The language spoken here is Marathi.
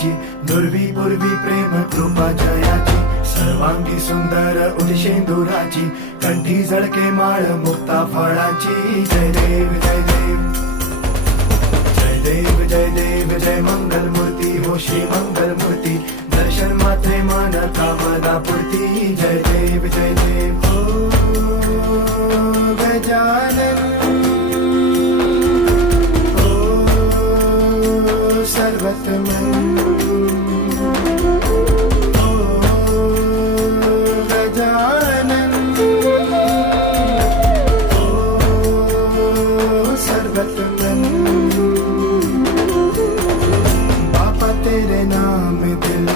जयाची, दुर्वी पूर्वी प्रेम कृपा जयाची, सर्वांगी सुंदर उदिशेंदुराची, कंठी झळके माळ मुक्ता फळाची. जय देव जय देव जय देव जय देव जय मंगल मूर्ती हो श्री मंगल मूर्ती, दर्शन मात्रे मन कामना पूर्ती. जय देव जय देव हो गजानन हो सर्वतमन हो गजानन हो सर्वतमन. बापा तेरे नाम दिल